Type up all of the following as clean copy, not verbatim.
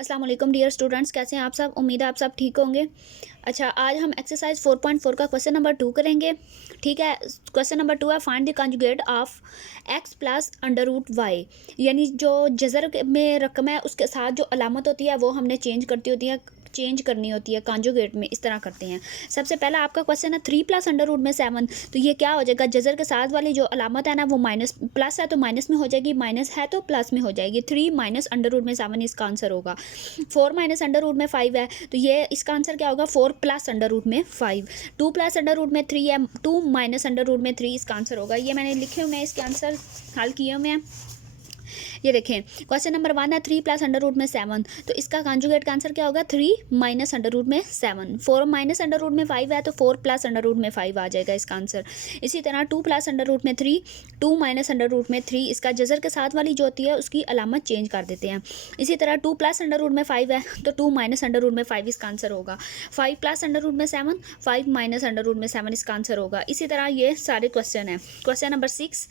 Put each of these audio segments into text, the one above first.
अस्सलाम वालेकुम dear students, कैसे हैं आप सब। उम्मीद है आप सब ठीक होंगे। अच्छा, आज हम एक्सरसाइज 4.4 का क्वेश्चन नंबर 2 करेंगे। ठीक है, क्वेश्चन नंबर 2 है find the conjugate of x plus under root Y. यानी जो जज़र में रकम है उसके साथ जो अलामत होती है वो हमने चेंज करनी होती है कॉन्जुगेट में। इस तरह करते हैं। सबसे पहला आपका क्वेश्चन है 3 प्लस अंडर रूट में 7। तो ये क्या हो जाएगा, जज़र के साथ वाली जो अलामत है ना वो माइनस, प्लस है तो माइनस में हो जाएगी, माइनस है तो प्लस में हो जाएगी। 3 माइनस अंडर रूट में 7 इसका आंसर होगा। 4 माइनस अंडर रूट में 5 है तो ये इसका आंसर क्या होगा, 4 प्लस अंडर रूट में 5। 2 प्लस अंडर रूट में 3 है, 2 माइनस अंडर रूट में 3 इसका आंसर होगा। ये मैंने लिखे हुए हैं, इसके आंसर हल किए हुए हैं। ये देखें, क्वेश्चन नंबर 1 है 3 प्लस अंडर रूट में 7। तो इसका कॉन्जुगेट का आंसर क्या होगा, 3 माइनस अंडर रूट में 7। 4 माइनस अंडर रूट में 5 है तो 4 प्लस अंडर रूट में 5 आ जाएगा इसका आंसर। इसी तरह 2 प्लस अंडर रूट में 3, 2 माइनस अंडर रूट में 3। इसका जज़र के साथ वाली जो होती है उसकी अलामत चेंज कर देते हैं। इसी तरह 2 प्लस अंडर रूट में 5 है तो 2 माइनस अंडर रूट में 5 इसका आंसर होगा। 5 प्लस अंडर रूट में 7, 5 माइनस अंडर रूट में 7 इसका आंसर होगा। इसी तरह ये सारे क्वेश्चन हैं। क्वेश्चन नंबर 6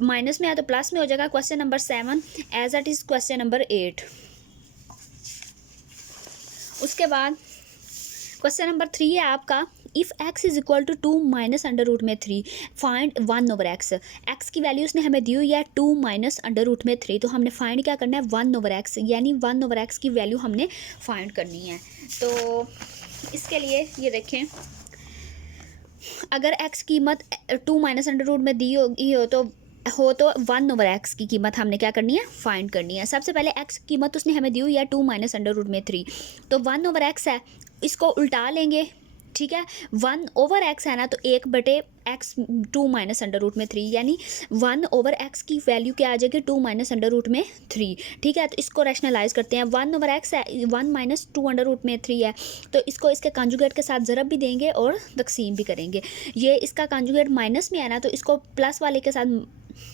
माइनस में है तो प्लस में हो जाएगा। Question number 7 as it is question number 8। उसके बाद क्वेश्चन नंबर 3 है आपका, if x is equal to 2 minus under root में 3 फाइंड 1 ओवर x। x की वैल्यू उसने हमें दी हुई है 2 माइनस अंडर रूट में 3। तो हमने फाइंड क्या करना है, 1 ओवर x, यानी 1 ओवर x की वैल्यू हमने फाइंड करनी है। तो इसके लिए ये देखें, अगर x कीमत 2 माइनस अंडर रूट में दी होगी हो तो 1 ओवर एक्स की कीमत हमने क्या करनी है, फाइंड करनी है। सबसे पहले एक्स कीमत उसने हमें दी हुई है 2 माइनस अंडर रूट में 3। तो 1 ओवर एक्स है, इसको उल्टा लेंगे। ठीक है, 1 ओवर एक्स है ना तो 1/x 2 माइनस अंडर रूट में 3, यानी 1 ओवर एक्स की वैल्यू क्या आ जाएगी, 2 माइनस अंडर रूट में 3। ठीक है, तो इसको रैशनलाइज करते हैं। 1 ओवर एक्स है, 1 माइनस 2 अंडर रूट में 3 है तो इसको इसके कॉन्जुगेट के साथ ज़रब भी देंगे और तकसीम भी करेंगे। ये इसका कॉन्जुगेट माइनस में है ना तो इसको प्लस वाले के साथ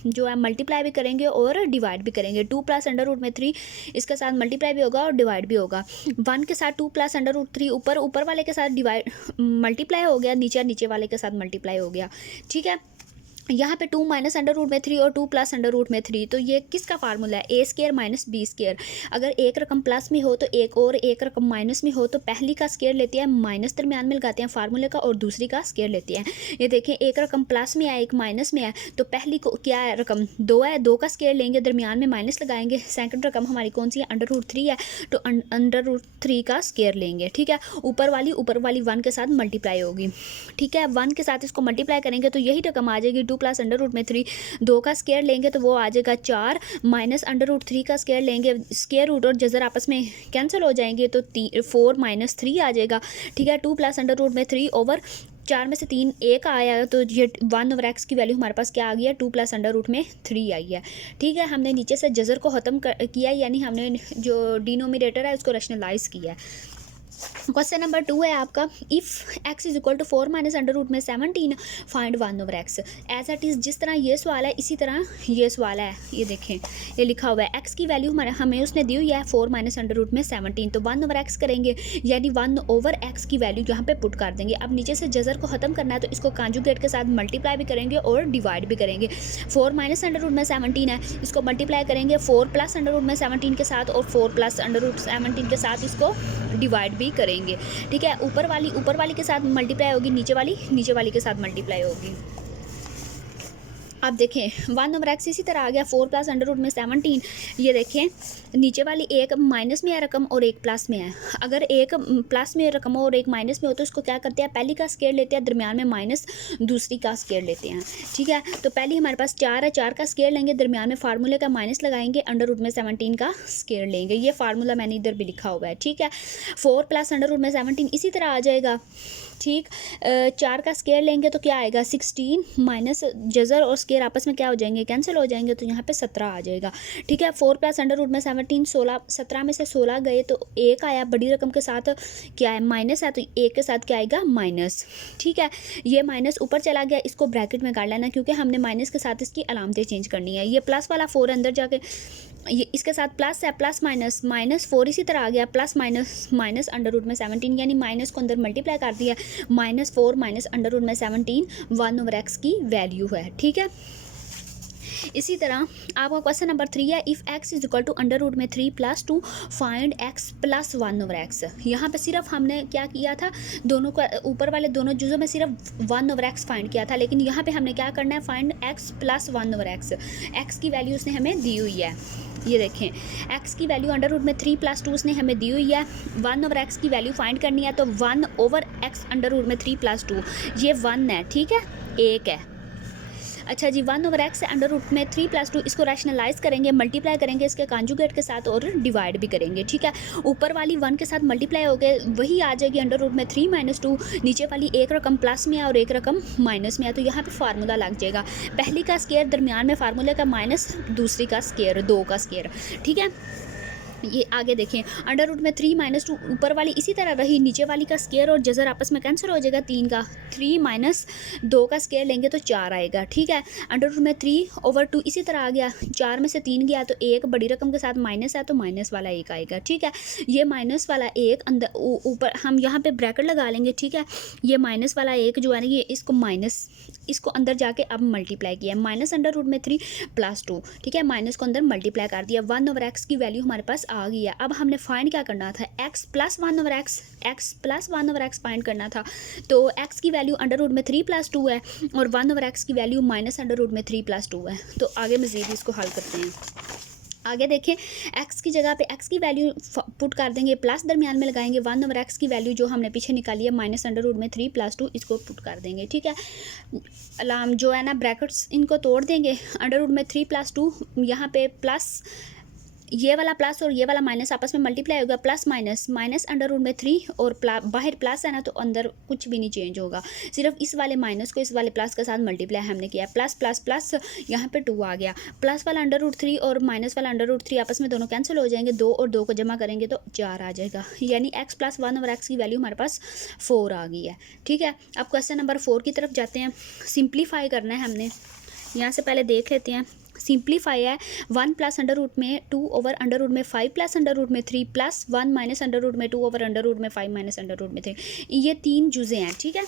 जो है मल्टीप्लाई भी करेंगे और डिवाइड भी करेंगे। 2 प्लस अंडर रूट में 3 इसके साथ मल्टीप्लाई भी होगा और डिवाइड भी होगा। 1 के साथ 2 प्लस अंडर रूट 3 ऊपर वाले के साथ डिवाइड मल्टीप्लाई हो गया, नीचे वाले के साथ मल्टीप्लाई हो गया। ठीक है, यहाँ पे 2 माइनस अंडर रूट में 3 और 2 प्लस अंडर रूट में 3। तो ये किसका फार्मूला है, ए स्केयर माइनस बी स्केयर। अगर एक रकम प्लस में हो तो एक, और एक रकम माइनस में हो तो पहली का स्केयर लेते हैं, माइनस दरमियान में लगाते हैं फार्मूले का, और दूसरी का स्केयर लेते हैं। ये देखें, एक रकम प्लस में है, एक माइनस में है, तो पहली को क्या है, रकम 2 है, 2 का स्केयर लेंगे, दरमियान में माइनस लगाएंगे। सेकंड रकम हमारी कौन सी है, अंडर रूट 3 है, तो अंडर रूट 3 का स्केयर लेंगे। ठीक है, ऊपर वाली 1 के साथ मल्टीप्लाई होगी। ठीक है, 1 के साथ इसको मल्टीप्लाई करेंगे तो यही रकम आ जाएगी 2 प्लस अंडर रूट में 3। 2 का स्केयर लेंगे तो वो आ जाएगा 4, माइनस अंडर रूट 3 का स्केयर लेंगे, स्केयर रूट और जज़र आपस में कैंसिल हो जाएंगे तो 4 माइनस 3 आ जाएगा। ठीक है, 2 प्लस अंडर रूट में 3 ओवर 4 में से 3 एक आया तो ये 1 ओवर एक्स की वैल्यू हमारे पास क्या आ गई है, 2 प्लस अंडर रूट में 3 आई है। ठीक है, हमने नीचे से जज़र को ख़त्म किया, यानी हमने जो डिनोमिनेटर है उसको रैशनलाइज किया है। क्वेश्चन नंबर 2 है आपका, if x is equal to 4 minus under root में 17 find 1 over X. As it is, जिस तरह ये सवाल है इसी तरह ये सवाल है। ये देखें, ये लिखा हुआ है x की वैल्यू हमें उसने दी हुई है 4 माइनस अंडर रूट में 17। तो 1 ओवर एक्स करेंगे, यानी 1 ओवर एक्स की वैल्यू यहाँ पे पुट कर देंगे। अब नीचे से जज़र को ख़त्म करना है तो इसको कॉन्जुगेट के साथ मल्टीप्लाई भी करेंगे और डिवाइड भी करेंगे। 4 माइनस अंडर रूट में 17 है, इसको मल्टीप्लाई करेंगे 4 प्लस अंडर रूट में 17 के साथ, और 4 प्लस अंडर रूट 17 के साथ इसको डिवाइड भी करेंगे। ठीक है, ऊपर वाली के साथ मल्टीप्लाई होगी, नीचे वाली के साथ मल्टीप्लाई होगी। आप देखें 1 ओवर एक्स इसी तरह आ गया 4 प्लस अंडर रूट में 17। ये देखें, नीचे वाली एक माइनस में है रकम और एक प्लस में है। अगर एक प्लस में रकम हो और एक माइनस में हो तो इसको क्या करते हैं, पहली का स्केयर लेते हैं, दरमियान में माइनस दूसरी का स्केयर लेते हैं। ठीक है, तो पहली हमारे पास 4 है, 4 का स्केयर लेंगे, दरमियान में फार्मूले का माइनस लगाएंगे, अंडर रूट में 17 का स्केयर लेंगे। ये फार्मूला मैंने इधर भी लिखा हुआ है। ठीक है, 4 प्लस अंडर रूट में 17 इसी तरह आ जाएगा। ठीक, 4 का स्केयर लेंगे तो क्या आएगा, 16 माइनस जज़र और स्केयर आपस में क्या हो जाएंगे, कैंसिल हो जाएंगे, तो यहाँ पे 17 आ जाएगा। ठीक है, 4 प्लस अंडर रूट में 17, 16, 17 में से 16 गए तो 1 आया, बड़ी रकम के साथ क्या है, माइनस है, तो 1 के साथ क्या आएगा, माइनस। ठीक है, ये माइनस ऊपर चला गया, इसको ब्रैकेट में काट लेना क्योंकि हमने माइनस के साथ इसकी अलामतें चेंज करनी है। ये प्लस वाला 4 अंदर जाके ये इसके साथ प्लस है, प्लस माइनस, माइनस 4 इसी तरह आ गया, plus minus minus under root में 17, यानी माइनस को अंदर मल्टीप्लाई कर दिया, -4 माइनस अंडर रूट में 17 1 ओवर एक्स की वैल्यू है। ठीक है, इसी तरह आपका क्वेश्चन नंबर 3 है, if x is equal to under root में 3 + 2 फाइंड x + 1/x। यहाँ पे सिर्फ हमने क्या किया था, दोनों का ऊपर वाले दोनों जुज़ों में सिर्फ 1/x फाइंड किया था, लेकिन यहाँ पे हमने क्या करना है, फाइंड x + 1/x। x की वैल्यू उसने हमें दी हुई है, ये देखें x की वैल्यू अंडर रूट में 3 + 2 उसने हमें दी हुई है। 1/x की वैल्यू फाइंड करनी है, तो 1/x अंडर रूट में 3 + 2 ये 1 है, ठीक है, 1 है। अच्छा जी, 1/x है अंडर रूट में 3 + 2, इसको रैशनलाइज करेंगे, मल्टीप्लाई करेंगे इसके कॉन्जुगेट के साथ और डिवाइड भी करेंगे, ठीक है। ऊपर वाली 1 के साथ मल्टीप्लाई हो गए, वही आ जाएगी अंडर रूट में 3 - 2। नीचे वाली एक रकम प्लस में है और एक रकम माइनस में है, तो यहाँ पे फार्मूला लग जाएगा, पहली का स्केयर दरमियान में फार्मूले का माइनस दूसरी का स्केयर, 2 का स्केयर, ठीक है। ये आगे देखें, अंडर रूट में 3 - 2 ऊपर वाली इसी तरह रही, नीचे वाली का स्केयर और जज़र आपस में कैंसिल हो जाएगा, 3 का 3 - 2 का स्केयर लेंगे तो 4 आएगा, ठीक है। अंडर रूट में 3/2 इसी तरह आ गया, 4 में से 3 गया तो एक बड़ी रकम के साथ माइनस है, तो माइनस वाला 1 आएगा, ठीक है। ये माइनस वाला 1 अंदर ऊपर हम यहाँ पे ब्रैकेट लगा लेंगे, ठीक है। ये माइनस वाला 1 जो है ना, ये इसको माइनस, इसको अंदर जाके अब मल्टीप्लाई किया, माइनस अंडर रूट में 3 + 2, ठीक है, माइनस को अंदर मल्टीप्लाई कर दिया, 1/x की वैल्यू हमारे पास आ गई है। अब हमने फाइंड क्या करना था, x + 1/x फाइंड करना था, तो x की वैल्यू अंडर रूट में 3 + 2 है और 1/x की वैल्यू माइनस अंडर रूट में 3 + 2 है। तो आगे मज़ीद इसको हल करते हैं। आगे देखें, x की जगह पे x की वैल्यू पुट कर देंगे, प्लस दरमियान में लगाएंगे, 1/x की वैल्यू जो हमने पीछे निकाली है माइनस अंडर रूट में 3 + 2, इसको पुट कर देंगे, ठीक है। अलाम जो है ना, ब्रैकेट्स इनको तोड़ देंगे, अंडर रूट में 3 + 2, यहाँ पे प्लस, ये वाला प्लस और ये वाला माइनस आपस में मल्टीप्लाई होगा, प्लस माइनस अंडर रूट में 3 और बाहर प्लस है ना, तो अंदर कुछ भी नहीं चेंज होगा, सिर्फ इस वाले माइनस को इस वाले प्लस के साथ मल्टीप्लाई हमने किया, प्लस प्लस प्लस, यहाँ पे 2 आ गया, प्लस वाला अंडर रूट 3 और माइनस वाला अंडर रूट 3 आपस में दोनों कैंसिल हो जाएंगे, 2 और 2 को जमा करेंगे तो 4 आ जाएगा, यानी x + 1/x की वैल्यू हमारे पास 4 आ गई है, ठीक है। अब क्वेश्चन नंबर 4 की तरफ जाते हैं, सिंप्लीफाई करना है हमने, यहाँ से पहले देख लेते हैं। सिंप्लीफाई है, 1 + अंडर रूट में 2 ओवर अंडर रूट में 5 + अंडर रूट में 3 + 1 माइनस अंडर रूट में 2 ओवर अंडर रूट में 5 माइनस अंडर रूट में 3, ये 3 जुज़े हैं, ठीक है।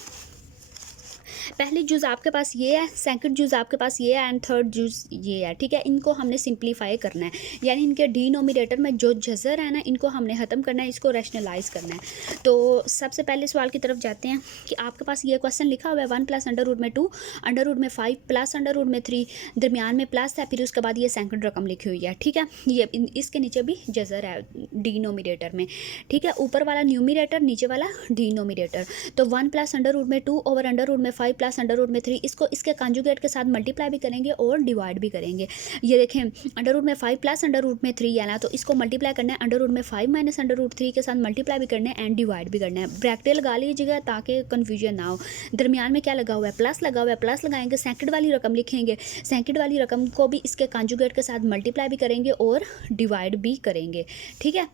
पहली जुज़ आपके पास ये है, सेकंड जुज़ आपके पास ये है एंड थर्ड जुज़ ये है, ठीक है। इनको हमने सिंप्लीफाई करना है, यानी इनके डिनोमिनेटर में जो जज़र है ना, इनको हमने ख़त्म करना है, इसको रैशनलाइज करना है। तो सबसे पहले सवाल की तरफ जाते हैं कि आपके पास ये क्वेश्चन लिखा हुआ है, 1 + अंडर रूट में 2 अंडर रूट में 5 + अंडर रूट में 3, दरमियान में प्लस है, फिर उसके बाद ये सेकंड रकम लिखी हुई है, ठीक है। ये इसके नीचे भी जज़र है डिनोमिनेटर में, ठीक है, ऊपर वाला न्यूमिनेटर, नीचे वाला डिनोमिनेटर। तो 1 + अंडर रूट में 2 ओवर अंडर रूट में 5 + अंडर रूट में 3, इसको इसके कॉन्जुगेट के साथ मल्टीप्लाई भी करेंगे और डिवाइड भी करेंगे। ये देखें, अंडर रूट में 5 + अंडर रूट में 3 है ना, तो इसको मल्टीप्लाई करना है, अंडर रूट में 5 माइनस अंडर रूट 3 के साथ मल्टीप्लाई भी करना है एंड डिवाइड भी करना है। ब्रैकेट लगा लीजिएगा ताकि कन्फ्यूजन ना हो। दरमियान में क्या लगा हुआ है, प्लस लगा हुआ है, प्लस लगाएंगे, सेकंड वाली रकम लिखेंगे, सेकंड वाली रकम को भी इसके कॉन्जुगेट के साथ मल्टीप्लाई भी करेंगे और डिवाइड भी करेंगे, ठीक है।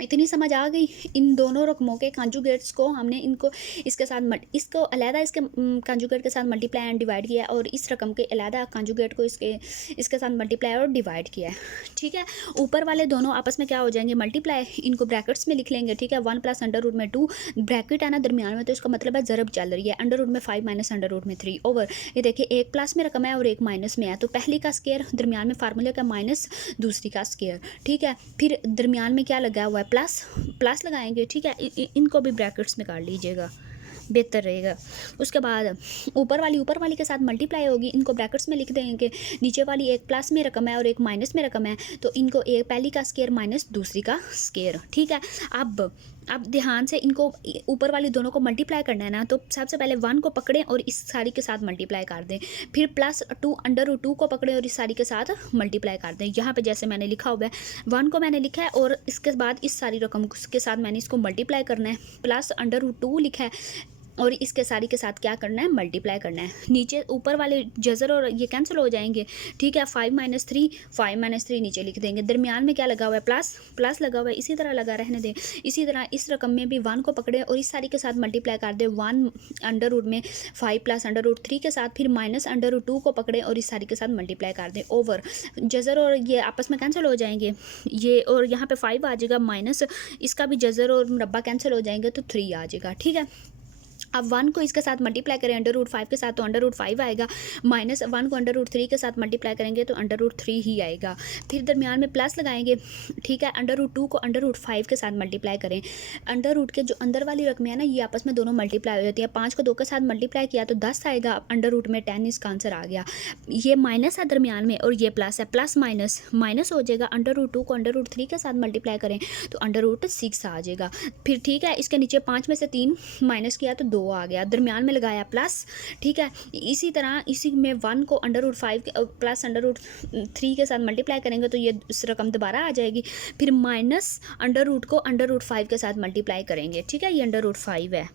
इतनी समझ आ गई। इन दोनों रकमों के कॉन्जुगेट्स को हमने इनको इसके साथ इसको अलहदा इसके कॉन्जुगेट के साथ मल्टीप्लाई एंड डिवाइड किया और इस रकम के अलहदा कॉन्जुगेट को इसके साथ मल्टीप्लाई और डिवाइड किया है, ठीक है। ऊपर वाले दोनों आपस में क्या हो जाएंगे, मल्टीप्लाई, इनको ब्रैकेट्स में लिख लेंगे, ठीक है। 1 + अंडर रूट में 2, ब्रैकेट है ना दरमियान में, तो इसका मतलब है ज़रब चल रही है, अंडर रूट में 5 माइनस अंडर रूट में 3 ओवर, ये देखिए एक प्लस में रकम है और एक माइनस में है, तो पहली का स्केयर दरमियान में फार्मूले का माइनस दूसरी का स्केयर, ठीक है। फिर दरमियान में क्या लगा हुआ है, प्लस लगाएंगे, ठीक है। इनको भी ब्रैकेट्स में काट लीजिएगा, बेहतर रहेगा। उसके बाद ऊपर वाली के साथ मल्टीप्लाई होगी, इनको ब्रैकेट्स में लिख देंगे, नीचे वाली एक प्लस में रकम है और एक माइनस में रकम है, तो इनको एक पहली का स्केयर माइनस दूसरी का स्केयर, ठीक है। अब ध्यान से इनको ऊपर वाली दोनों को मल्टीप्लाई करना है ना, तो सबसे पहले 1 को पकड़ें और इस सारी के साथ मल्टीप्लाई कर दें, फिर +2 अंडर रूट 2 को पकड़ें और इस सारी के साथ मल्टीप्लाई कर दें। यहाँ पे जैसे मैंने लिखा हुआ है, 1 को मैंने लिखा है और इसके बाद इस सारी रकम के साथ मैंने इसको मल्टीप्लाई करना है, प्लस अंडर रूट 2 लिखा है और इसके सारी के साथ क्या करना है, मल्टीप्लाई करना है। नीचे ऊपर वाले जज़र और ये कैंसिल हो जाएंगे, ठीक है। 5 - 3 नीचे लिख देंगे, दरमियान में क्या लगा हुआ है, प्लस लगा हुआ है, इसी तरह लगा रहने दें। इसी तरह इस रकम में भी 1 को पकड़े और इस सारी के साथ मल्टीप्लाई कर दें, 1 अंडर रूट में 5 + अंडर रूट 3 के साथ, फिर माइनस अंडर रूट 2 को पकड़े और इस सारी के साथ मल्टीप्लाई कर दें, ओवर जज़र और ये आपस में कैंसिल हो जाएंगे, ये और यहाँ पे 5 आ जाएगा, माइनस इसका भी जज़र और मुरब्बा कैंसिल हो जाएंगे तो 3 आ जाएगा, ठीक है। अब 1 को इसके साथ मल्टीप्लाई करें अंडर रूट 5 के साथ तो अंडर रूट 5 आएगा, माइनस 1 को अंडर रूट 3 के साथ मल्टीप्लाई करेंगे तो अंडर रूट 3 ही आएगा। फिर दरमियान में प्लस लगाएंगे, ठीक है। अंडर रूट 2 को अंडर रूट 5 के साथ मल्टीप्लाई करें। अंडर रूट के जो अंदर वाली रकमें हैं ना, ये आपस में दोनों मल्टीप्लाई हो जाती है। 5 को 2 के साथ मल्टीप्लाई किया तो 10 आएगा, अंडर रूट में 10 इसका आंसर आ गया। ये माइनस है दरमियान में और ये प्लस है, प्लस माइनस माइनस हो जाएगा। अंडर रूट 2 को अंडर रूट 3 के साथ मल्टीप्लाई करें तो अंडर रूट 6 आ जाएगा। फिर ठीक है, इसके नीचे 5 में से 3 माइनस किया तो 2 आ गया, दरमियान में लगाया प्लस, ठीक है। इसी तरह इसी में 1 को under root 5 plus under root 3 के साथ मल्टीप्लाई करेंगे तो ये उस रकम दोबारा आ जाएगी। फिर माइनस अंडर रूट को अंडर रूट 5 के साथ मल्टीप्लाई करेंगे, ठीक है। ये अंडर रूट 5 है,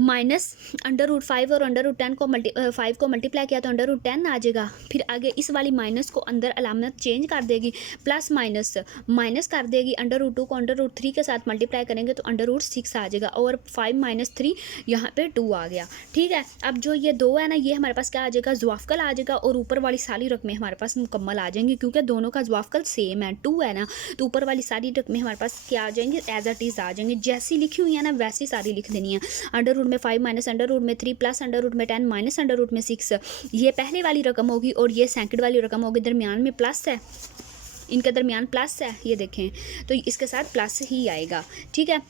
माइनस अंडर रूट 5 और अंडर रूट 10 को 5 को मल्टीप्लाई किया तो अंडर रूट 10 आ जाएगा। फिर आगे इस वाली माइनस को अंदर अलामत चेंज कर देगी, प्लस माइनस माइनस कर देगी। अंडर रूट 2 को अंडर रूट 3 के साथ मल्टीप्लाई करेंगे तो अंडर रूट 6 आ जाएगा और 5 माइनस 3 यहाँ पे 2 आ गया, ठीक है। अब जो ये 2 है ना, ये हमारे पास क्या आ जाएगा, जवाफकल आ जाएगा और ऊपर वाली सारी रकमें हमारे पास मुकम्मल आ जाएंगी क्योंकि दोनों का जवाफकल सेम है, 2 है ना, तो ऊपर वाली सारी रकमें हमारे पास क्या आ जाएंगी, एज इट इज़ आ जाएंगी। जैसी लिखी हुई है ना वैसी सारी लिख देनी है। अंडर रूट में 5 माइनस अंडर रूट में 3 प्लस अंडर रूट में 10 माइनस अंडर रूट में 6, ये पहले वाली रकम होगी और ये सेकंड वाली रकम होगी। दरमियान में प्लस है, इनके दरमियान प्लस है, ये देखें तो इसके साथ प्लस ही आएगा, ठीक है।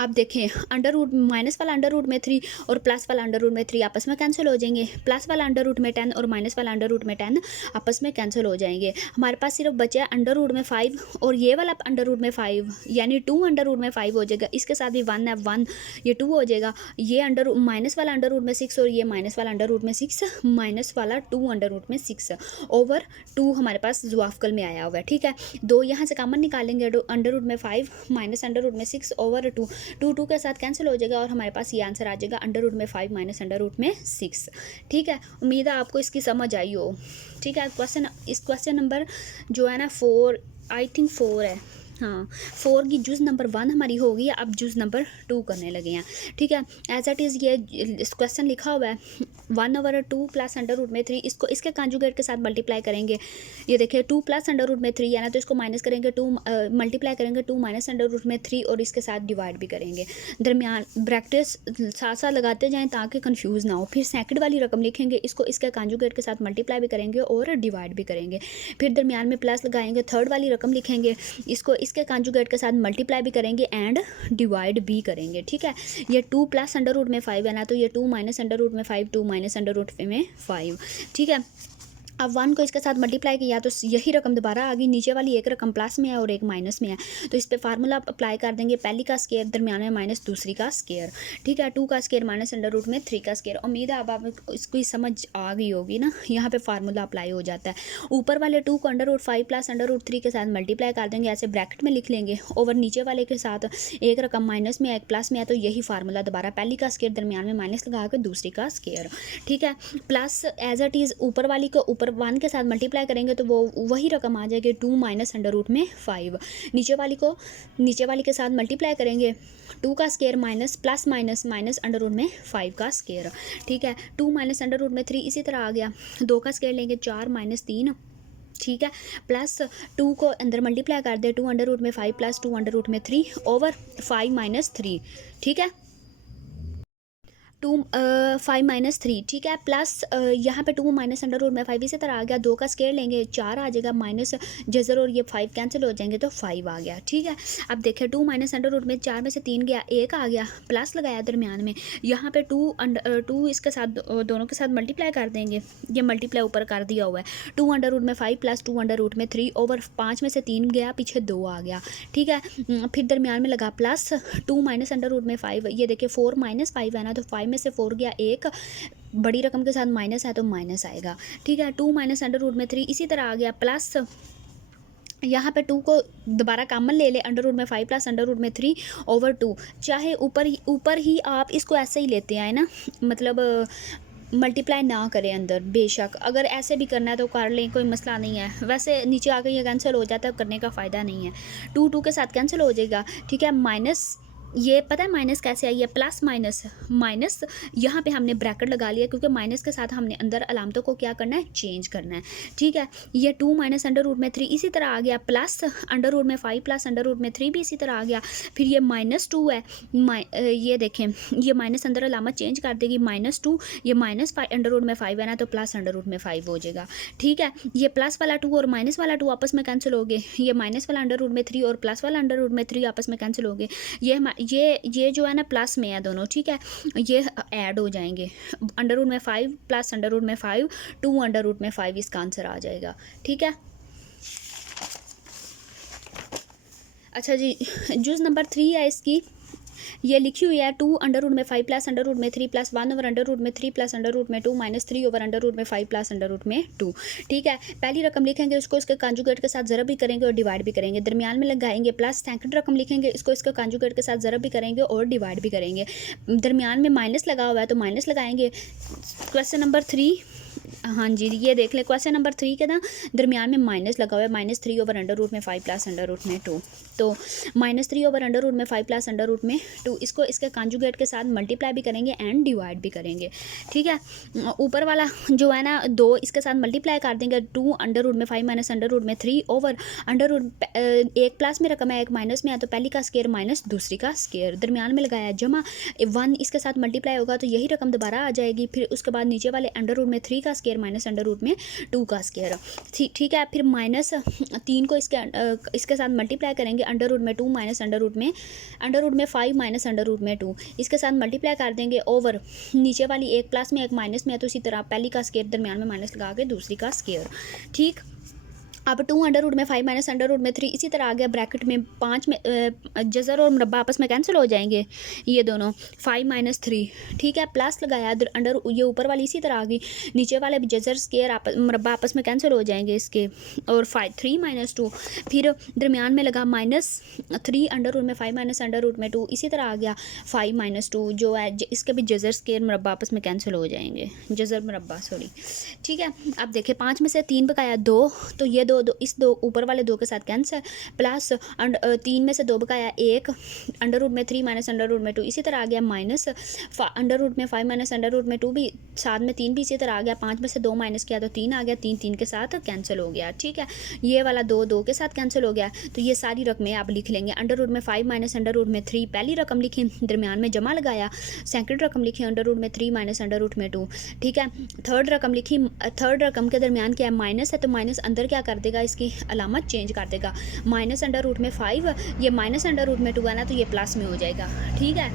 अब देखें अंडर रूट माइनस वाला अंडर रूट में 3 और प्लस वाला अंडर रूट में 3 आपस में कैंसिल हो जाएंगे। प्लस वाला अंडर रूट में 10 और माइनस वाला अंडर रूट में 10 आपस में कैंसिल हो जाएंगे। हमारे पास सिर्फ बचा है अंडर रूट में 5 और ये वाला अंडर रूट में 5, यानी 2 अंडर रूट में 5 हो जाएगा। इसके साथ भी 1 है, 1 ये 2 हो जाएगा। ये अंडर माइनस वाला अंडर रूट में 6 और ये माइनस वाला अंडर रूट में 6, माइनस वाला 2 अंडर रूट में 6 ओवर 2 हमारे पास जवाफकल में आया हुआ है, ठीक है। 2 यहाँ से कॉमन निकालेंगे, अंडर रूट में 5 माइनस अंडर रूट में 6 ओवर 2, 2 के साथ कैंसिल हो जाएगा और हमारे पास ये आंसर आ जाएगा अंडर रूट में 5 माइनस अंडर रूट में 6, ठीक है। उम्मीद है आपको इसकी समझ आई हो, ठीक है। क्वेश्चन नंबर जो है ना 4, आई थिंक 4 है, हाँ 4 की जुज़ नंबर 1 हमारी हो गई है। अब जुज़ नंबर 2 करने लगे हैं, ठीक है। एज इट इज़ ये क्वेश्चन लिखा हुआ है 1/2 प्लस अंडर रूट में 3, इसको इसके कॉन्जुगेट के साथ मल्टीप्लाई करेंगे। ये देखिए 2 प्लस अंडर रूट में 3 है ना, तो इसको माइनस करेंगे, 2 मल्टीप्लाई करेंगे 2 माइनस अंडर रूट में 3 और इसके साथ डिवाइड भी करेंगे। दरमियान ब्रैकेट्स साथ साथ लगाते जाएँ ताकि कन्फ्यूज़ ना हो। फिर सेकंड वाली रकम लिखेंगे, इसको इसके कॉन्जुगेट के साथ मल्टीप्लाई भी करेंगे और डिवाइड भी करेंगे। फिर दरमियान में प्लस लगाएंगे, थर्ड वाली रकम लिखेंगे, इसको इसके कॉन्जुगेट के साथ मल्टीप्लाई भी करेंगे एंड डिवाइड भी करेंगे, ठीक है। ये 2 प्लस अंडर रूट में 5 है ना, तो ये 2 माइनस अंडर रूट में 5, 2 माइनस अंडर रूट में 5, ठीक है। अब 1 को इसके साथ मल्टीप्लाई किया तो यही रकम दोबारा आ गई। नीचे वाली एक रकम प्लस में है और एक माइनस में है, तो इस पर फार्मूला अप्लाई कर देंगे। पहली का स्केयर दरमियान में माइनस दूसरी का स्केयर, ठीक है। 2 का स्केयर माइनस अंडर रूट में 3 का स्केयर। उम्मीद है अब आप इसको समझ आ गई होगी ना, यहाँ पे फार्मूला अप्लाई हो जाता है। ऊपर वाले 2 को under root 5 plus under root 3 के साथ मल्टीप्लाई कर देंगे, ऐसे ब्रैकेट में लिख लेंगे। ओवर नीचे वाले के साथ एक रकम माइनस में है, एक प्लस में है, तो यही फार्मूला दोबारा पहली का स्केयर दरमियान में माइनस लगा के दूसरी का स्केयर, ठीक है। प्लस एज इट इज़ ऊपर वाली को ऊपर 1 के साथ मल्टीप्लाई करेंगे तो वो वही रकम आ जाएगी 2 माइनस अंडर रूट में 5। नीचे वाली को नीचे वाली के साथ मल्टीप्लाई करेंगे, 2 का square minus plus minus minus under root में 5 का स्केयर, ठीक है। 2 माइनस अंडर रूट में 3 इसी तरह आ गया। 2 का स्केयर लेंगे 4 माइनस 3, ठीक है। प्लस 2 को अंदर मल्टीप्लाई कर दे, 2 अंडर रूट में 5 प्लस 2 अंडर रूट में 3 ओवर 5 माइनस 3, ठीक है। 5 माइनस 3, ठीक है। प्लस यहाँ पे 2 माइनस अंडर रूट में 5 इसी तरह आ गया। 2 का स्केयर लेंगे 4 आ जाएगा, माइनस जजर और ये 5 कैंसिल हो जाएंगे तो 5 आ गया, ठीक है। अब देखें 2 माइनस अंडर रूट में 4 में से 3 गया, 1 आ गया, प्लस लगाया दरमियान में। यहाँ पे 2 इसके साथ दोनों के साथ मल्टीप्लाई कर देंगे, ये मल्टीप्लाई ऊपर कर दिया हुआ है। 2 अंडर रूट में 5 प्लस 2 अंडर रूट में 3 ओवर 5 में से 3 गया, पीछे 2 आ गया, ठीक है। फिर दरमियान में लगा प्लस 2 माइनस अंडर रूट में 5, ये देखिए 4 माइनस 5 है ना, तो 5 में से 4 गया, एक बड़ी रकम के साथ माइनस है तो माइनस आएगा, ठीक है। 2 माइनस अंडर रूट में 3 इसी तरह आ गया। प्लस यहाँ पे 2 को दोबारा कॉमन ले ले, अंडर रूट में 5 प्लस अंडर रूट में 3 ओवर 2। चाहे ऊपर ही आप इसको ऐसे ही लेते आए ना, मतलब मल्टीप्लाई ना करें अंदर, बेशक अगर ऐसे भी करना है तो कर लें, कोई मसला नहीं है। वैसे नीचे आके ये कैंसिल हो जाता है, करने का फ़ायदा नहीं है। 2 के साथ कैंसिल हो जाएगा, ठीक है। माइनस ये पता है माइनस कैसे आई है, प्लस माइनस माइनस, यहाँ पे हमने ब्रैकेट लगा लिया क्योंकि माइनस के साथ हमने अंदर अलामतों को क्या करना है, चेंज करना है। ठीक है, ये 2 माइनस अंडर रूट में 3 इसी तरह आ गया, प्लस अंडर रूट में 5 प्लस अंडर रूट में 3 भी इसी तरह आ गया। फिर ये -2 है, ये देखें ये माइनस अंदर अलामत चेंज कर देगी, -2, ये -5 अंडर रूट में 5 है ना, तो प्लस अंडर रूट में 5 हो जाएगा। ठीक है, ये प्लस वाला 2 और माइनस वाला 2 आपस में कैंसिल हो गए, ये माइनस वाला अंडर रूट में 3 और प्लस वाला अंडर रूट में 3 आपस में कैंसिल हो गए। ये जो है ना प्लस में है दोनों। ठीक है, ये ऐड हो जाएंगे, अंडर रूट में 5 प्लस अंडर रूट में 5, 2 अंडर रूट में 5 इसका आंसर आ जाएगा। ठीक है, अच्छा जी, जूस नंबर 3 है इसकी, ये लिखी हुई है 2 अंडर रूट में 5 प्लस अंडर रूट में 3 प्लस 1 ओवर अंडर रूट में 3 प्लस अंडर रूट में 2 माइनस 3 ओवर अंडर रूट में 5 प्लस अंडर रूट में 2। ठीक है, पहली रकम लिखेंगे, उसको इसके कंजुगेट के साथ ज़रब भी करेंगे और डिवाइड भी करेंगे, दरमियान में लगाएंगे प्लस। सेकंड रकम लिखेंगे, इसको इसके कंजुगेट के साथ ज़रब भी करेंगे और डिवाइड भी करेंगे, दरमियान में माइनस लगा हुआ है तो माइनस लगाएंगे। क्वेश्चन नंबर 3, हाँ जी ये देख लें, क्वेश्चन नंबर 3 के ना दरमियान में माइनस लगा हुआ है, -3 ओवर अंडर रूट में 5 प्लस अंडर रूट में 2, तो -3 ओवर अंडर रूट में 5 प्लस अंडर रूट में 2, इसको इसके कॉन्जुगेट के साथ मल्टीप्लाई भी करेंगे एंड डिवाइड भी करेंगे। ठीक है, ऊपर वाला जो है ना 2 इसके साथ मल्टीप्लाई कर देंगे, 2 अंडर रूट में 5 माइनस अंडर रूट में 3 ओवर अंडर रूट, एक प्लस में रकम है एक माइनस में है, तो पहली का स्केयर माइनस दूसरी का स्केयर, दरमियान में लगाया जमा, 1 इसके साथ मल्टीप्लाई होगा तो यही रकम दोबारा आ जाएगी। फिर उसके बाद नीचे वाले अंडर रूट में 3 का स्केयर माइनस अंडर रूट में 2 का स्केयर। ठीक है, फिर -3 को इसके साथ मल्टीप्लाई करेंगे, अंडर रूट में 2 माइनस अंडर रूट में 5 माइनस अंडर रूट में 2, इसके साथ मल्टीप्लाई कर देंगे ओवर नीचे वाली एक प्लस में एक माइनस में है, तो इसी तरह पहली का स्केयर दरमियान में माइनस लगा के दूसरी का स्केयर। ठीक, अब 2 अंडर रूट में 5 माइनस अंडर रूट में 3 इसी तरह आ गया, ब्रैकेट में 5 में जज़र और मुरब्बा आपस में कैंसिल हो जाएंगे, ये दोनों 5 माइनस 3। ठीक है, प्लस लगाया अंडर, ये ऊपर वाली इसी तरह आ गई, नीचे वाले जज़र स्केयर मुरब्बा आपस में कैंसिल हो जाएंगे इसके, और 3 माइनस 2, फिर दरमियान में लगा -3 अंडर रूट में 5 माइनस अंडर रूट में 2 इसी तरह आ गया, 5 माइनस 2 जो है इसके भी जज़र स्केयर मुरब्बा आपस में कैंसिल हो जाएंगे, जज़र मुरब्बा सॉरी। ठीक है, अब देखिए 5 में से 3 बकाया 2, तो ये दो इस दो ऊपर वाले 2 के साथ कैंसिल, प्लस 3 में से 2 बकाया 1, अंडर रूट में 3 माइनस अंडर रूट में 2 इसी तरह आ गया, माइनस अंडर रूट में 5 माइनस अंडर रूट में 2 भी साथ में 3 भी इसी तरह आ गया, 5 में से 2 माइनस किया तो 3 आ गया, 3 के साथ कैंसिल हो गया। ठीक है, ये वाला 2 के साथ कैंसिल हो गया, तो ये सारी रकमें आप लिख लेंगे, अंडर रूट में 5 माइनस अंडर रूट में 3 पहली रकम लिखी, दरमियान में जमा लगाया, सेकंड रकम लिखी अंडर रूट में 3 माइनस अंडर रूट में 2। ठीक है, थर्ड रकम लिखी, थर्ड रकम के दरमियान क्या है, माइनस है, तो माइनस अंदर क्या कर देगा, इसकी अलामत चेंज कर देगा, माइनस अंडर रूट में 5, ये माइनस अंडर रूट में 2 है ना, तो ये प्लस में हो जाएगा। ठीक है,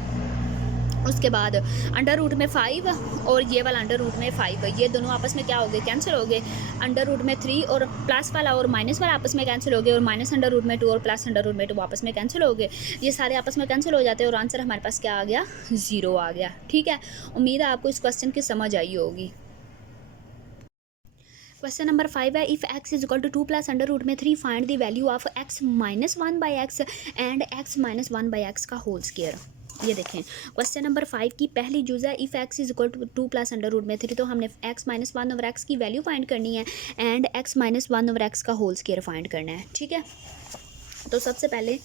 उसके बाद अंडर रूट में 5 और ये वाला अंडर रूट में 5, ये दोनों आपस में क्या हो गए, कैंसिल हो गए, अंडर रूट में 3 और प्लस वाला और माइनस वाला आपस में कैंसिल हो गए, और माइनस अंडर रूट में 2 और प्लस अंडर रूट में 2 आपस में कैंसिल हो गए, ये सारे आपस में कैंसिल हो जाते हैं और आंसर हमारे पास क्या आ गया, 0 आ गया। ठीक है, उम्मीद है आपको इस क्वेश्चन की समझ आई होगी। क्वेश्चन नंबर 5 है, if x is equal to 2 plus under root में 3 find the value of x minus 1 by X and x minus 1 by X का होल स्क्वायर। ये देखें, क्वेश्चन नंबर 5 की पहली जुज़ है, if x is equal to 2 plus under root में 3, तो हमने x माइनस 1 ओवर एक्स की वैल्यू फाइंड करनी है and x minus 1 over x का होल स्क्वायर फाइंड करना है। ठीक है, तो सबसे पहले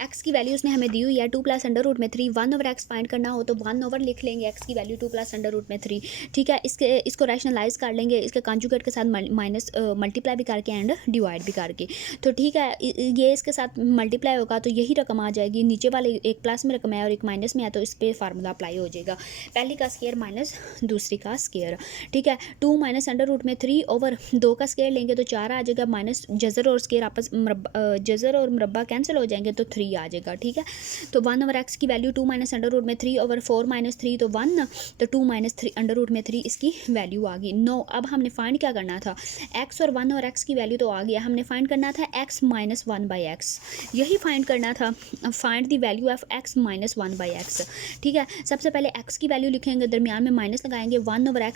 x की वैल्यू उसने हमें दी हुई है 2 प्लस अंडर रूट में 3, 1 ओवर एक्स फाइंड करना हो तो 1 ओवर लिख लेंगे x की वैल्यू 2 प्लस अंडर रूट में 3। ठीक है, इसको रैशनलाइज कर लेंगे, इसके कॉन्जुगेट के साथ माइनस मल्टीप्लाई भी करके एंड डिवाइड भी करके, तो ठीक है ये इसके साथ मल्टीप्लाई होगा तो यही रकम आ जाएगी, नीचे वाले एक प्लस में रकम है और एक माइनस में है, तो इस पर फार्मूला अप्लाई हो जाएगा, पहली का स्केयर माइनस दूसरी का स्केयर। ठीक है, 2 माइनस अंडर रूट में 3 ओवर 2 का स्केयर लेंगे तो 4 आ जाएगा, माइनस जज़र और स्केयर आपस जज़र और मुरब्बा कैंसिल हो जाएंगे तो 3 आ जाएगा। ठीक है, तो 1 ओवर एक्स की वैल्यू 2 माइनस अंडर रूट में 3 ओवर 4 माइनस 3 तो 1, तो 2 माइनस 3 अंडर रूट में 3 इसकी वैल्यू आ गई। 9, अब हमने फाइंड क्या करना था, x और 1 और x की वैल्यू तो आ गया, हमने फाइंड करना था x माइनस 1 बाई एक्स, यही फाइंड करना था, find the value of x minus 1 by x. ठीक है, सबसे पहले x की वैल्यू लिखेंगे, दरमियान में माइनस लगाएंगे, 1 ओवर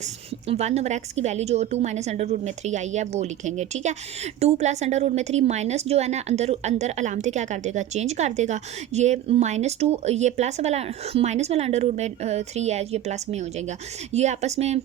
x की वैल्यू जो 2 माइनस अंडर रूट में 3 आई है वो लिखेंगे। ठीक है, 2 प्लस अंडर रूट में 3 माइनस जो है ना अंदर अलामतें क्या कर देगा, चेंज कर देगा, ये -2 ये प्लस वाला माइनस वाला अंडर रूट में 3 है, ये प्लस में हो जाएगा, ये आपस में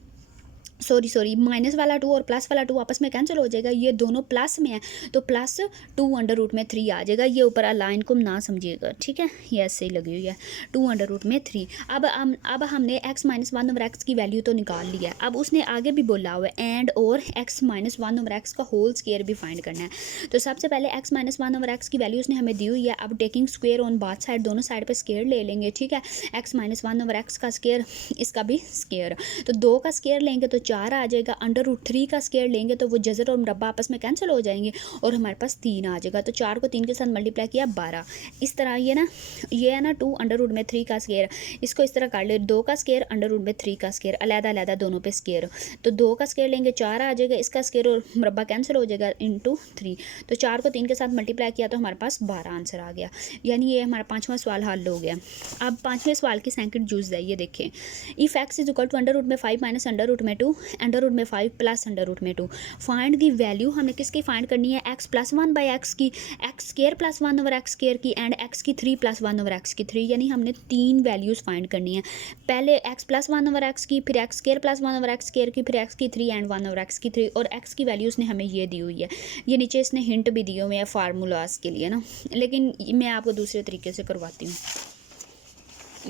सॉरी माइनस वाला 2 और प्लस वाला 2 आपस में कैंसिल हो जाएगा, ये दोनों प्लस में है तो प्लस 2 अंडर रूट में 3 आ जाएगा। ये ऊपर लाइन को ना समझिएगा, ठीक है, ये ऐसे ही लगी हुई है 2 अंडर रूट में 3। अब हमने x माइनस 1 ओवर एक्स की वैल्यू तो निकाल लिया है। अब उसने आगे भी बोला हुआ है एंड और x माइनस 1 ओवर एक्स का होल स्क्वायर भी फाइंड करना है। तो सबसे पहले x माइनस 1 ओवर एक्स की वैल्यू उसने हमें दी हुई है। अब taking square on bath side, दोनों साइड पर स्क्वायर ले लेंगे, ठीक है। x माइनस 1 ओवर एक्स का स्क्वायर, इसका भी स्क्वायर, तो 2 का स्क्वायर लेंगे तो 4 आ जाएगा। अंडर रूट 3 का स्क्वायर लेंगे तो वो जज़र और मुरब्बा आपस में कैंसिल हो जाएंगे और हमारे पास 3 आ जाएगा। तो 4 को 3 के साथ मल्टीप्लाई किया 12। इस तरह ये है ना 2 अंडर रूट में 3 का स्क्वायर, इसको इस तरह कर ले 2 का स्क्वायर अंडर रूट में 3 का स्क्वायर, अलग अलग दोनों पे स्क्वायर। तो 2 का स्क्वायर लेंगे 4 आ जाएगा, इसका स्क्वायर और मुरब्बा कैंसिल हो जाएगा इंटू 3। तो 4 को 3 के साथ मल्टीप्लाई किया तो हमारे पास 12 आंसर आ गया। यानी ये हमारा 5वां सवाल हल हो गया। अब 5वें सवाल की सेकंड जूस है, ये देखें। If X is equal to under root में 5 माइनस अंडर रूट में 2 अंडर रूट में 5 प्लस अंडर रूट में 2, फाइंड दी वैल्यू। हमने किसकी फाइंड करनी है, एक्स प्लस 1 बाई एक्स की, x square plus 1 over x square की एंड एक्स की 3 प्लस 1 ओवर एक्स की 3। यानी हमने 3 वैल्यूज़ फाइंड करनी है। पहले एक्स प्लस 1 ओवर एक्स की, फिर x square plus 1 over x square की, फिर एक्स की 3 एंड 1 ओवर एक्स की 3। और एक्स की वैल्यूज़ ने हमें ये दी हुई है। ये नीचे इसने हिंट भी दिए हुए हैं फार्मूलाज के लिए ना, लेकिन मैं आपको दूसरे तरीके से करवाती हूँ।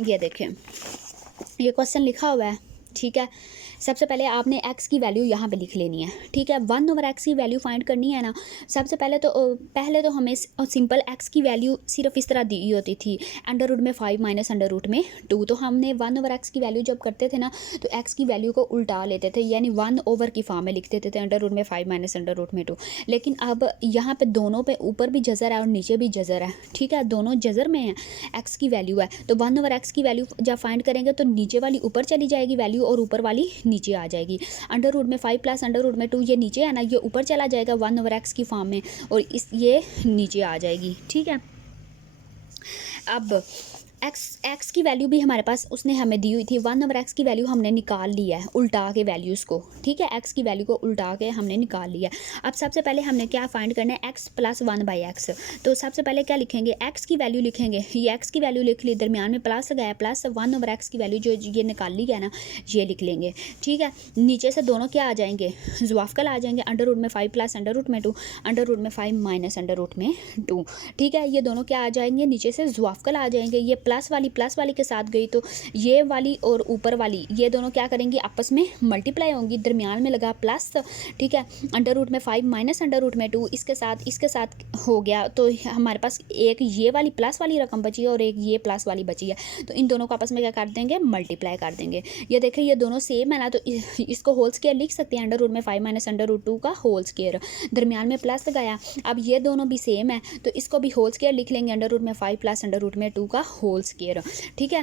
ये देखें, ये क्वेश्चन लिखा हुआ है, ठीक है। सबसे पहले आपने x की वैल्यू यहाँ पे लिख लेनी है, ठीक है। 1 ओवर x की वैल्यू फाइंड करनी है ना। सबसे पहले तो हमें सिंपल x की वैल्यू सिर्फ इस तरह दी होती थी, अंडर रूट में 5 माइनस अंडर रूट में 2। तो हमने 1 ओवर x की वैल्यू जब करते थे ना तो x की वैल्यू को उल्टा लेते थे, यानी 1 ओवर की फॉर्म में लिख देते थे, अंडर रूट में 5 माइनस अंडर रूट में 2। लेकिन अब यहाँ पे दोनों पे ऊपर भी जज़र है और नीचे भी जज़र है, ठीक है, दोनों जज़र में है, x की वैल्यू है। तो 1 ओवर x की वैल्यू जब फाइंड करेंगे तो नीचे वाली ऊपर चली जाएगी वैल्यू और ऊपर वाली नीचे आ जाएगी। अंडर रूट में 5 प्लस अंडर रूट में 2, ये नीचे है ना, ये ऊपर चला जाएगा 1 ओवर एक्स की फॉर्म में और ये नीचे आ जाएगी, ठीक है। अब एक्स की वैल्यू भी हमारे पास उसने हमें दी हुई थी। 1 ओवर एक्स की वैल्यू हमने निकाल लिया है उल्टा के वैल्यूज़ को, ठीक है, एक्स की वैल्यू को उल्टा के हमने निकाल लिया। अब सबसे पहले हमने क्या फाइंड करना है, एक्स प्लस 1 बाई एक्स। तो सबसे पहले क्या लिखेंगे, एक्स की वैल्यू लिखेंगे, ये एक्स की वैल्यू लिख ली, दरमियान में प्लस लगाया, प्लस 1 ओवर एक्स की वैल्यू जो ये निकाल ली गया ना, ये लिख लेंगे, ठीक है। नीचे से दोनों क्या आ जाएंगे, ज़वाफ़कल आ जाएंगे, अंडर रूट में 5 प्लस अंडर रूट में 2, अंडर रूट में 5 माइनस अंडर रूट में 2, ठीक है। ये दोनों क्या आ जाएंगे, नीचे से ज़वाफ़कल आ जाएंगे। ये प्लस वाली के साथ गई तो ये वाली और ऊपर वाली ये दोनों क्या करेंगी, आपस में मल्टीप्लाई होंगी, दरमियान में लगा प्लस, ठीक है। अंडर रूट में 5 माइनस अंडर रूट में 2 इसके साथ हो गया, तो हमारे पास एक ये वाली प्लस वाली रकम बची है और एक ये प्लस वाली बची है। तो इन दोनों को आपस में क्या कर देंगे, मल्टीप्लाई कर देंगे। ये देखिए ये दोनों सेम है ना, तो इसको होल स्क्वायर लिख सकते हैं, अंडर रूट में 5 माइनस अंडर रूट 2 का होल स्क्वायर, दरमियान में प्लस लगाया। अब ये दोनों भी सेम है तो इसको भी होल स्क्वायर लिख लेंगे, अंडर रूट में 5 प्लस अंडर रूट में 2 का होल स्क्वायर, ठीक है।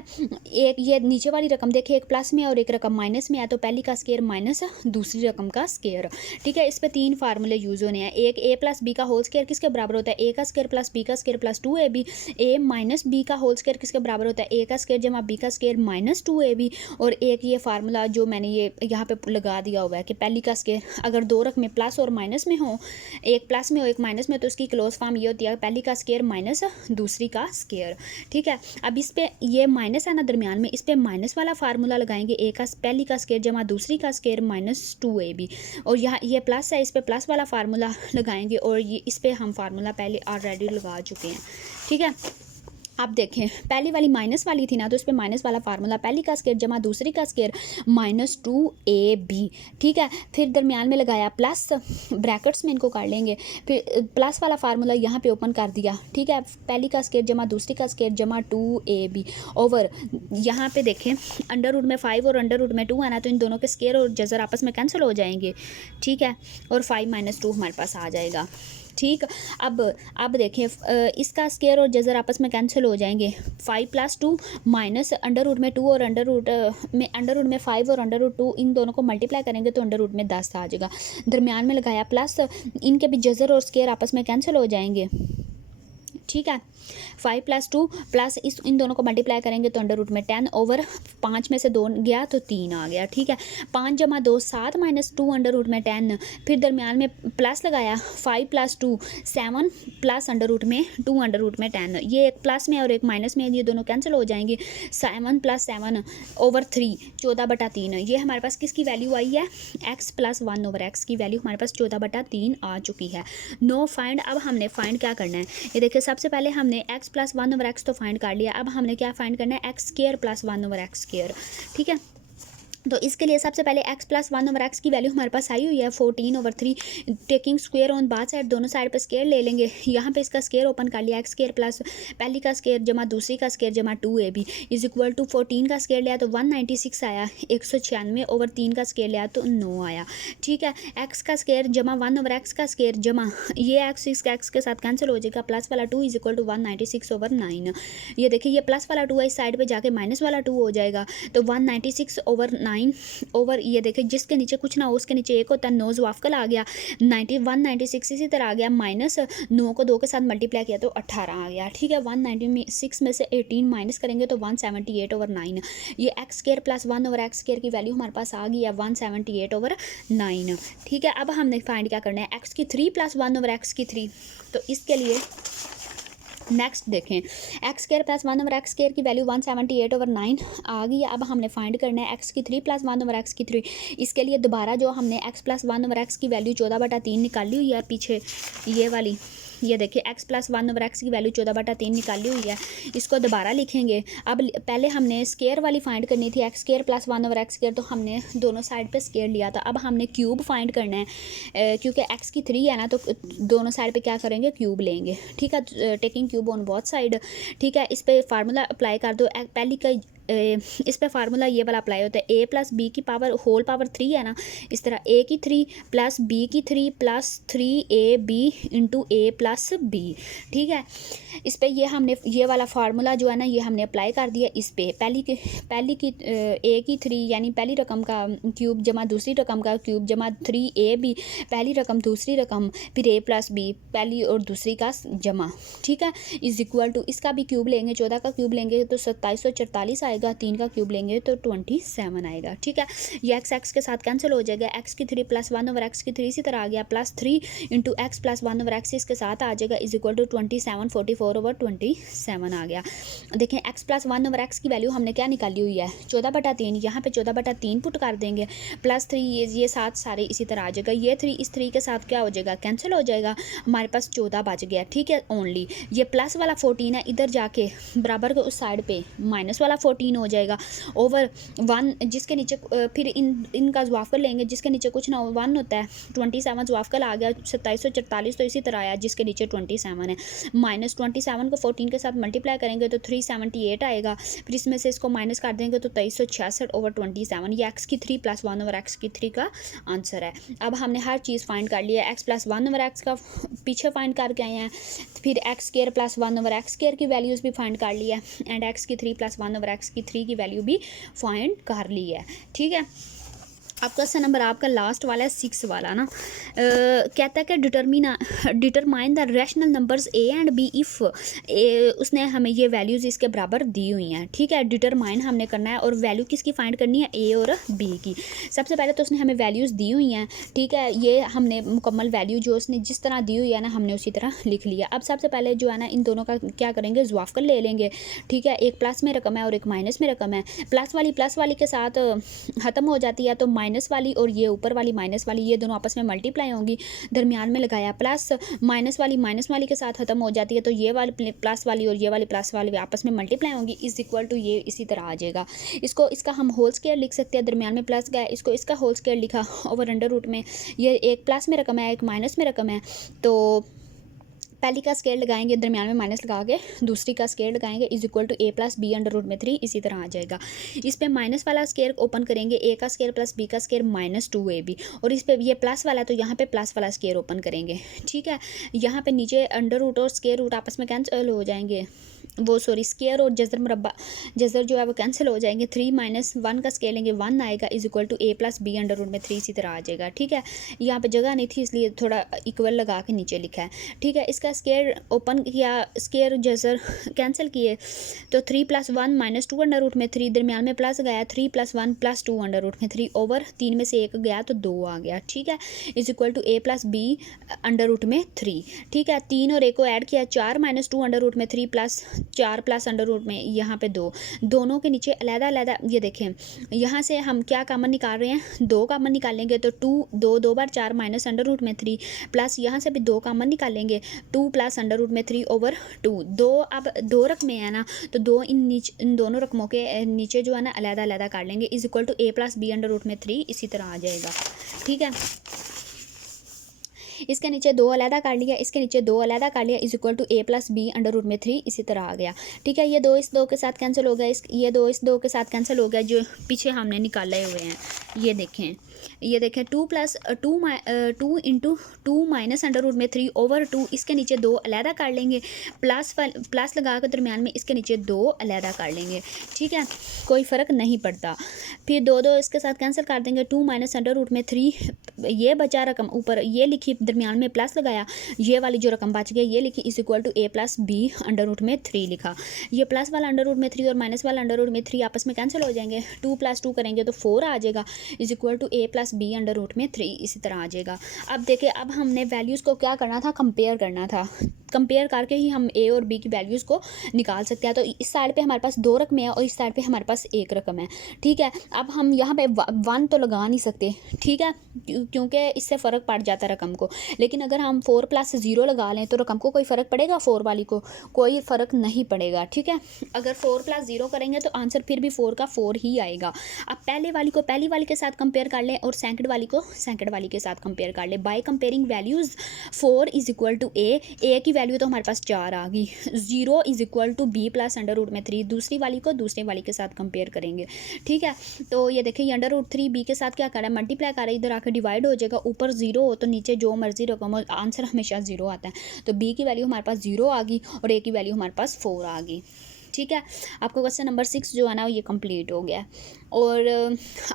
एक ये नीचे वाली रकम देखिए, एक प्लस में और एक रकम माइनस में है, तो पहली का स्क्वायर माइनस दूसरी रकम का स्क्वायर, ठीक है। इस पे 3 फार्मूले यूज़ होने हैं। एक a प्लस बी का होल स्क्वायर किसके बराबर होता है, a का स्क्वायर प्लस b का square plus 2ab। a minus b का होल स्क्वायर किसके बराबर होता है, a का स्क्वायर जमा b का स्क्वायर माइनस 2ab। और एक ये फार्मूला जो मैंने ये यहाँ पे लगा दिया हुआ है कि पहली का स्क्वायर अगर 2 रकमें प्लस और माइनस में हो, एक प्लस में हो एक माइनस में, तो उसकी क्लोज फॉर्म ये होती है पहली का स्क्वायर माइनस दूसरी का स्क्वायर, ठीक है। अब इस पे ये माइनस है ना दरमियान में, इस पे माइनस वाला फार्मूला लगाएंगे, ए का पहली का स्क्वायर जमा दूसरी का स्क्वायर माइनस 2ab। और यहाँ ये प्लस है, इस पे प्लस वाला फार्मूला लगाएंगे और ये इस पे हम फार्मूला पहले ऑलरेडी लगा चुके हैं, ठीक है। आप देखें पहली वाली माइनस वाली थी ना, तो इस पे माइनस वाला फार्मूला पहली का स्क्वायर जमा दूसरी का स्क्वायर माइनस 2ab, ठीक है। फिर दरमियान में लगाया प्लस, ब्रैकेट्स में इनको कर लेंगे, फिर प्लस वाला फार्मूला यहाँ पे ओपन कर दिया, ठीक है। पहली का स्क्वायर जमा दूसरी का स्क्वायर जमा 2ab ओवर यहाँ पे देखें अंडर रूट में 5 और अंडर रूट में 2 है ना, तो इन दोनों के स्क्वायर और जज़र आपस में कैंसिल हो जाएंगे, ठीक है। और 5 माइनस 2 हमारे पास आ जाएगा, ठीक। अब देखें इसका स्क्वायर और जज़र आपस में कैंसिल हो जाएंगे, 5 प्लस 2 माइनस अंडर रूट में 2 और अंडर रूट में 5 और अंडर रूट 2 इन दोनों को मल्टीप्लाई करेंगे तो अंडर रूट में 10 आ जाएगा। दरमियान में लगाया प्लस, इनके भी जज़र और स्क्वायर आपस में कैंसिल हो जाएंगे, ठीक है। 5 + 2 प्लस इन दोनों को मल्टीप्लाई करेंगे तो अंडर रूट में 10 ओवर 5 में से 2 गया तो 3 आ गया, ठीक है। 5 + 2 7 - 2 अंडर रूट में 10, फिर दरमियान में प्लस लगाया 5 + 2 7 प्लस अंडर रूट में 2 अंडर रूट में 10, ये एक प्लस में और एक माइनस में, ये दोनों कैंसिल हो जाएंगे। 7 + 7 ओवर 3 14/3, ये हमारे पास किसकी वैल्यू आई है, x + 1 ओवर x की वैल्यू हमारे पास 14/3 आ चुकी है। नो फाइंड, अब हमने फाइंड क्या करना है, ये देखिए सबसे पहले हमने x + 1 ओवर x तो फाइंड कर लिया, अब हमने क्या फाइंड करना है, x² + 1 ओवर x², ठीक है। तो इसके लिए सबसे पहले x + 1 ओवर x की वैल्यू हमारे पास आई हुई है 14/3, टेकिंग स्क्वायर ऑन बात साइड, दोनों साइड पे स्क्वायर ले लेंगे। यहाँ पे इसका स्क्वायर ओपन कर लिया, x² प्लस पहली का स्क्वायर जमा दूसरी का स्क्वायर जमा 2ab इज इक्वल टू 14 का स्क्वायर लिया तो 196 आया, 196 ओवर 3 का स्क्वायर लिया तो 9 आया, ठीक है। x का स्क्वायर जमा 1 ओवर x का स्क्वायर जमा ये x इस x के साथ कैंसिल हो जाएगा, प्लस वाला 2 इज इक्वल टू 196 ओवर 9, ये देखिए ये प्लस वाला 2 है, इस साइड पर जाके माइनस वाला 2 हो जाएगा, तो 196 ओवर 9 ओवर ये देखिए जिसके नीचे कुछ ना हो उसके नीचे एक होता है, 9 ज़वाफ़कल आ गया, 196 इसी तरह आ गया, माइनस 9 को 2 के साथ मल्टीप्लाई किया तो 18 आ गया, ठीक है। 196 में से 18 माइनस करेंगे तो 178 ओवर 9, ये x² + 1 ओवर x² की वैल्यू हमारे पास आ गई है 178 ओवर 9, ठीक है। अब हमने फाइंड क्या करना है, x³ + 1 ओवर x³, तो इसके लिए नेक्स्ट देखें, x² + 1 ओवर x² की वैल्यू 178 ओवर 9 आ गई है। अब हमने फाइंड करना है x³ + 1 ओवर x³, इसके लिए दोबारा जो हमने x + 1 ओवर x की वैल्यू 14/3 निकाली हुई है पीछे, ये वाली ये देखिए x + 1 ओवर x की वैल्यू 14/3 निकाली हुई है, इसको दोबारा लिखेंगे। अब पहले हमने स्केयर वाली फाइंड करनी थी, x² + 1 ओवर x², तो हमने दोनों साइड पे स्केयर लिया था। अब हमने क्यूब फाइंड करना है, क्योंकि x³ है ना तो दोनों साइड पे क्या करेंगे, क्यूब लेंगे, ठीक है। Taking cube on both side, ठीक है। इस पर फार्मूला अप्लाई कर दो, पहली का इस पे फार्मूला ये वाला अप्लाई होता है, a + b की पावर होल पावर 3 है ना, इस तरह a की 3 + b की 3 + 3ab × a + b, ठीक है। इस पे ये हमने ये वाला फार्मूला जो है ना ये हमने अप्लाई कर दिया इस पे, पहली की a की 3 यानी पहली रकम का क्यूब जमा दूसरी रकम का क्यूब जमा 3ab, पहली रकम दूसरी रकम फिर a + b पहली और दूसरी का जमा, ठीक है, इज इक्वल टू इसका भी क्यूब लेंगे, 14 का क्यूब लेंगे तो 2744 आएगा, 3 का क्यूब लेंगे तो 27 आएगा, ठीक है। ये x के साथ कैंसिल हो जाएगा, x³ + 1 ओवर x³ इसी तरह आ गया, +3 × x + 1 ओवर x इसके साथ आ जाएगा, इज इक्वल टू 27 44 ओवर 27 आ गया। देखें x + 1 ओवर x की वैल्यू हमने क्या निकाली हुई है, 14/3, यहाँ पे 14/3 पुट कर देंगे, +3 ये साथ सारे इसी तरह आ जाएगा, ये 3 इस 3 के साथ क्या हो जाएगा, कैंसिल हो जाएगा, हमारे पास 14 बच गया, ठीक है। ओनली ये प्लस वाला 14 है, इधर जाके बराबर को उस साइड पे माइनस वाला 14 हो जाएगा, ओवर 1 जिसके नीचे फिर इनका ज़वाफ़कल लेंगे, जिसके नीचे कुछ ना 1 होता है, 27 ज़वाफ़कल आ गया, 2744 तो इसी तरह आया जिसके नीचे 27 है, -27 को 14 के साथ मल्टीप्लाई करेंगे तो 378 आएगा, फिर इसमें से इसको माइनस कर देंगे तो 2366 ओवर 27, ये x³ + 1 ओवर x³ का आंसर है। अब हमने हर चीज़ फाइंड कर लिया, x + 1 ओवर x का पीछे फाइंड करके आए हैं, फिर x² + 1 ओवर x² की वैल्यूज़ भी फाइंड कर लिया एंड x³ + 1 ओवर x³ की वैल्यू भी फाइंड कर ली है, ठीक है। अब क्वेश्चन नंबर आपका लास्ट वाला है 6 वाला ना, कहता है कि determine the rational numbers a and b if उसने हमें ये वैल्यूज़ इसके बराबर दी हुई हैं, ठीक है। डिटरमाइन हमने करना है और वैल्यू किसकी फाइंड करनी है, a और b की। सबसे पहले तो उसने हमें वैल्यूज़ दी हुई हैं, ठीक है, ये हमने मुकम्मल वैल्यू जो उसने जिस तरह दी हुई है ना हमने उसी तरह लिख लिया। अब सबसे पहले जो है ना इन दोनों का क्या करेंगे, ज़वाफ़कल ले लेंगे, ठीक है, एक प्लस में रकम है और एक माइनस में रकम है, प्लस वाली के साथ ख़त्म हो जाती है तो माइनस वाली और ये ऊपर वाली माइनस वाली ये दोनों आपस में मल्टीप्लाई होंगी, दरमियान में लगाया प्लस, माइनस वाली के साथ ख़त्म हो जाती है तो ये वाली प्लस वाली और ये वाली प्लस वाली आपस में मल्टीप्लाई होंगी, इज इक्वल टू ये इसी तरह आ जाएगा। इसका हम होल स्क्वायर लिख सकते हैं, दरमियान में प्लस गया, इसको इसका होल स्क्वायर लिखा ओवर अंडर रूट में, ये एक प्लस में रकम है एक माइनस में रकम है, तो पहली का स्केयर लगाएंगे, दरमियान में माइनस लगा के दूसरी का स्केयर लगाएंगे, is equal to a + b under root में 3 इसी तरह आ जाएगा। इस पे माइनस वाला स्केयर ओपन करेंगे, a का स्केयर + b का स्केयर -2ab, और इस पे ये प्लस वाला तो यहाँ पे प्लस वाला स्केयर ओपन करेंगे, ठीक है। यहाँ पे नीचे अंडर रूट और स्केयर रूट आपस में कैंसिल हो जाएंगे, वो सॉरी स्केयर और जज़र जो है वो कैंसिल हो जाएंगे, 3 - 1 का स्केयर लेंगे 1 आएगा, is equal to a + b under root में 3 इसी तरह आ जाएगा, ठीक है। यहाँ पे जगह नहीं थी इसलिए थोड़ा इक्वल लगा के नीचे लिखा है, ठीक है। इसका स्केयर ओपन किया, स्केयर जैसे कैंसिल किए तो 3 + 1 - 2 अंडर रूट में 3, दरमियान में प्लस गया 3 + 1 + 2 अंडर रूट में 3 ओवर 3 में से 1 गया तो 2 आ गया, ठीक है, is equal to a + b under root में 3, ठीक है। 3 और 1 को ऐड किया 4 - 2 अंडर रूट में 3 प्लस 4 प्लस अंडर रूट में यहाँ पे 2, दोनों के नीचे अलग अलग, ये देखें यहाँ से हम क्या कॉमन निकाल रहे हैं, 2 कॉमन निकालेंगे तो 2 बार 4 माइनस अंडर रूट में 3 प्लस यहाँ से भी 2 कॉमन निकालेंगे 2 प्लस अंडर रूट में 3 ओवर 2, 2 अब 2 रकमें हैं ना तो 2 इन दोनों रकमों के नीचे जो है ना अलग अलग काट लेंगे, is equal to a + b under root में 3 इसी तरह आ जाएगा, ठीक है। इसके नीचे 2 अलहदा काट लिया, इसके नीचे 2 अलहदा काट लिया, is equal to a + b under root में 3 इसी तरह आ गया, ठीक है। ये 2 इस 2 के साथ कैंसिल हो गया, ये 2 इस 2 के साथ कैंसिल हो गया, जो पीछे हमने निकाले हुए हैं ये देखें 2 + 2 इंटू 2 माइनस अंडर रूट में 3 ओवर 2, इसके नीचे 2 अलहदा काट लेंगे, प्लस लगा कर दरमियान में इसके नीचे 2 अलहदा काट लेंगे, ठीक है, कोई फ़र्क नहीं पड़ता। फिर 2 इसके साथ कैंसिल कर देंगे, 2 माइनस अंडर रूट में 3, ये बचा रकम ऊपर ये लिखी, दरमियान में प्लस लगाया, ये वाली जो रकम बच गई ये लिखी, is equal to a + b under root में 3 लिखा। ये प्लस वाला अंडर रूट में 3 और माइनस वाला अंडर रूट में 3 आपस में कैंसिल हो जाएंगे, 2 + 2 करेंगे तो 4 आ जाएगा, is equal to a + b under root में 3 इसी तरह आ जाएगा। अब देखिए अब हमने वैल्यूज़ को क्या करना था, कंपेयर करना था, कंपेयर करके ही हम a और b की वैल्यूज़ को निकाल सकते हैं। तो इस साइड पे हमारे पास 2 रकमें हैं और इस साइड पे हमारे पास 1 रकम है, ठीक है। अब हम यहाँ पे 1 तो लगा नहीं सकते, ठीक है, क्योंकि इससे फ़र्क पड़ जाता है रकम को, लेकिन अगर हम 4 + 0 लगा लें तो रकम को कोई फ़र्क पड़ेगा, 4 वाली को कोई फ़र्क नहीं पड़ेगा, ठीक है। अगर 4 + 0 करेंगे तो आंसर फिर भी 4 का 4 ही आएगा। अब पहले वाली को पहली वाली के साथ कंपेयर कर लें और सेकंड वाली को सेकंड वाली के साथ कंपेयर कर लें, by comparing values 4 is equal to a की वैल्यू तो हमारे पास 4 आ गई, 0 is equal to b + under root में 3, दूसरी वाली को दूसरे वाली के साथ कंपेयर करेंगे, ठीक है। तो ये देखिए ये अंडर रूट 3 b के साथ क्या कर रहा है, मल्टीप्लाई कर रहा है, इधर आकर डिवाइड हो जाएगा, ऊपर 0 हो तो नीचे जो मर्जी रकम हो आंसर हमेशा 0 आता है। तो b की वैल्यू हमारे पास 0 आ गई और a की वैल्यू हमारे पास 4 आ गई, ठीक है। आपको क्वेश्चन नंबर 6 जो है ना ये कंप्लीट हो गया और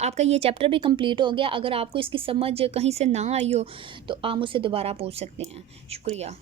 आपका ये चैप्टर भी कंप्लीट हो गया। अगर आपको इसकी समझ कहीं से ना आई हो तो आप मुझसे दोबारा पूछ सकते हैं। शुक्रिया।